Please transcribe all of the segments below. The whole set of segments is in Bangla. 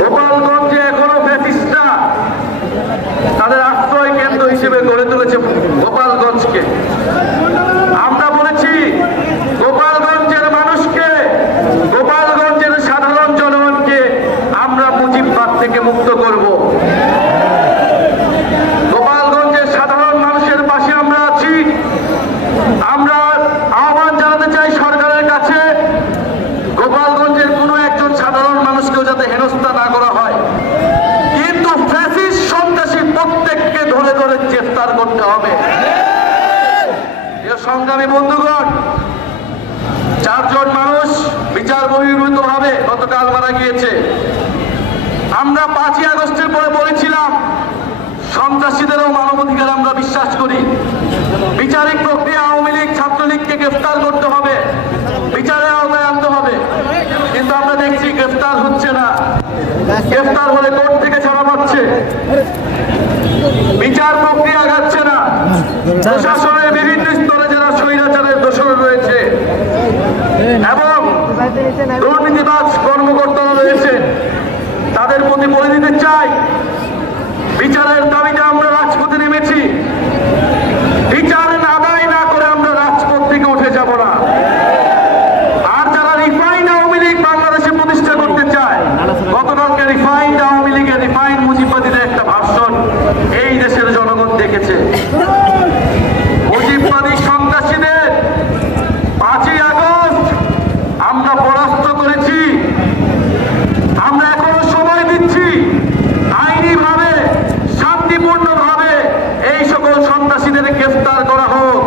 গোপালগঞ্জে এখনো ফ্যাসিস্টরা তাদের আশ্রয় কেন্দ্র হিসেবে গড়ে তুলেছে গোপালগঞ্জকে। আমরা বলেছি গোপালগঞ্জের মানুষকে, গোপালগঞ্জের সাধারণ জনগণকে আমরা মুজিববাদ থেকে মুক্ত করব। গোপালগঞ্জের সাধারণ মানুষের পাশে আমরা আছি। আমরা আহ্বান জানাতে চাই সরকারের কাছে, গোপালগঞ্জের কোনো একজন সাধারণ মানুষকেও যাতে হেনস্থা না করা হয়, কিন্তু ফ্যাসিস্ট সন্ত্রাসী প্রত্যেককে ধরে ধরে গ্রেফতার করতে হবে। সংগ্রামী বন্ধুগণ, 4 জন মানুষ বিচার বহির্ভূত ভাবে গতকাল মারা গিয়েছে। আমরা 5ই আগস্টের পরে বলেছিলাম সন্ত্রাসীদেরও মানবাধিকার আমরা বিশ্বাস করি। বিচারিক প্রক্রিয়া আওয়ামী লীগ ছাত্রলীগকে গ্রেফতার করতে হবে, বিচারের আওতায় আনতে হবে, কিন্তু আমরা দেখছি গ্রেফতার হচ্ছে না। গ্রেফতার হলে কোর্ট থেকে ছাড়া পাচ্ছে, বিচার প্রক্রিয়া যাচ্ছে না। প্রশাসনের বিভিন্ন স্তরে যারা স্বৈরাচারের দোষর রয়েছে এবং দুর্নীতিবাজ কর্মকর্তারা রয়েছে, তাদের প্রতি বলে দিতে চাই, বিচারের দাবিতে আমরা রাজপথে নেমেছি। বিচার আদায় না করে আমরা রাজপথ থেকে উঠে যাব না। আর যারা রিফাইন্ড আওয়ামী লীগ বাংলাদেশে প্রতিষ্ঠা করতে চায়, গতকালকে রিফাইন্ড আওয়ামী লীগের রিফাইন্ড মুজিববাদীদের একটা ভাষণ এই দেশের জনগণ দেখেছে। মুজিববাদী সন্ত্রাসীদের 5ই আগস্ট আমরা পরাস্ত করেছি। আমরা এখনো সময় দিচ্ছি, আইনিভাবে শান্তিপূর্ণভাবে এই সকল সন্ত্রাসীদের গ্রেফতার করা হোক।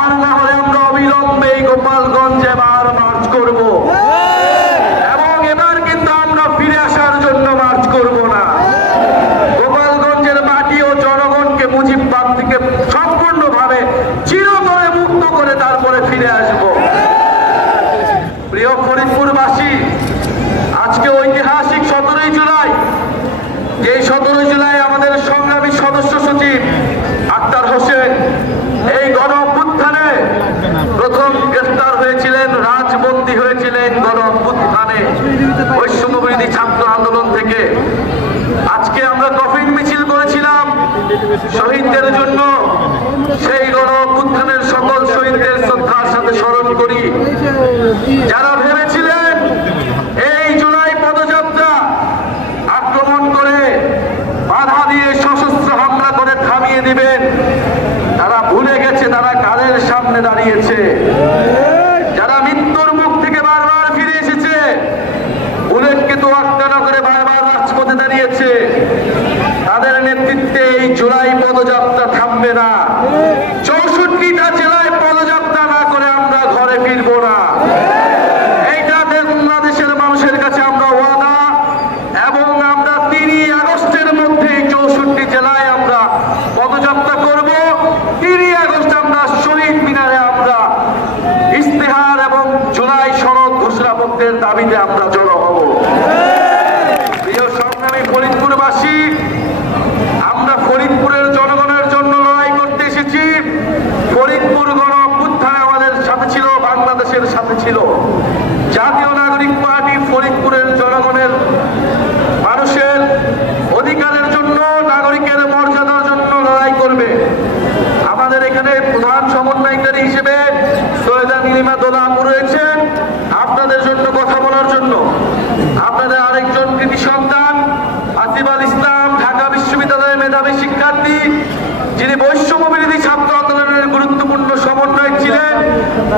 আর না হলে আমরা অবিলম্বে এই গোপালগঞ্জে এবার মার্চ করব, এবং এবার কিন্তু আমরা ফিরে আসার জন্য মার্চ করব না। গোপালগঞ্জের মাটি ও জনগণকে মুজিববাদ থেকে সম্পূর্ণভাবে চিরতরে মুক্ত করে তারপরে ফিরে আসব। প্রিয় ফরিদপুরবাসী, আজকে ঐতিহাসিক 17ই জুলাই, যে 17 জুলাই আমাদের সংগ্রামী সদস্য সচিব আক্তার হোসেন এই গণ অভ্যুত্থানে প্রথম গ্রেফতার হয়েছিলেন, রাজবন্দী হয়েছিলেন গণ অভ্যুত্থানে বৈষম্যবিরোধী ছাত্র আন্দোলন থেকে। আজকে আমরা কফিন মিছিল করেছিলাম শহীদদের জন্য। সেই গণ অভ্যুত্থানের সকল শহীদদের শ্রদ্ধার সাথে স্মরণ করি। যারা ভেবেছিলেন এই জুলাই পদযাত্রা আক্রমণ করে, বাধা দিয়ে, সশস্ত্র হামলা করে থামিয়ে দিবেন, তারা ভুলে গেছে তারা কাদের সামনে দাঁড়িয়েছে। যারা মৃত্যুর মুখ থেকে বারবার ফিরে এসেছে, বুলেটকে তোয়াক্কা না করে বারবার রাজপথে দাঁড়িয়েছে, তাদের নেতৃত্বে এই জুলাই পদযাত্রা থামবে না। 64টা জেলায় পদযাত্রা না করে আমরা ঘরে ফিরব না। এইটা বাংলাদেশের মানুষের কাছে আমরা ওয়াদা, এবং আমরা 3ই আগস্টের মধ্যে 64 জেলায় আমরা পদযাত্রা করব। 3ই আগস্ট আমরা শহীদ মিনারে আমরা ইস্তেহার এবং জুলাই সনদ ঘোষণাপত্রের দাবিতে আমরা জড়ো হব। প্রিয় সংগ্রামী ফরিদপুরবাসী, আমরা ফরিদপুরের জনগণের জন্য লড়াই করতে এসেছি। ফরিদপুর গণ অভ্যুত্থানে আমাদের সাথে ছিল, বাংলাদেশের সাথে ছিল। জাতীয় নাগরিক পার্টি ফরিদপুরের জনগণের, মানুষের অধিকারের জন্য, নাগরিকের মর্যাদার জন্য লড়াই করবে। আমাদের এখানে প্রধান সমন্বয়কারী হিসেবে সৈয়দা নীলিমা দোলা আপু রয়েছেন আপনাদের জন্য কথা বলার জন্য। আপনাদের আরেকজন কৃতি সন্তান আসিফ আল ইসলাম, ঢাকা বিশ্ববিদ্যালয়ের মেধাবী শিক্ষার্থী, যিনি বৈষম্যবিরোধী ছাত্র আন্দোলনের গুরুত্বপূর্ণ সমন্বয়ক ছিলেন।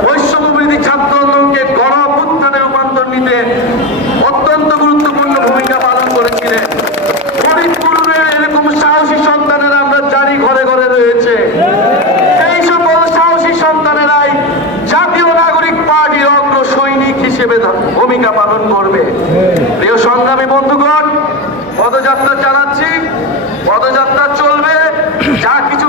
বৈষম্যবিরোধী ছাত্র আন্দোলনকে গণ অভ্যুত্থানে রূপান্তর নিতে অত্যন্ত গুরুত্বপূর্ণ ভূমিকা পালন করেছিলেন। ফরিদপুরের এরকম সাহসী সন্তানেরা আমরা জানি ঘরে ঘরে রয়েছে। এই সকল সাহসী সন্তানেরাই জাতীয় নাগরিক পার্টির অগ্র সৈনিক হিসেবে ভূমিকা পালন করবে। প্রিয় সংগ্রামী বন্ধুগণ, পদযাত্রা চালাচ্ছি, পদযাত্রা চলবে। যা কিছু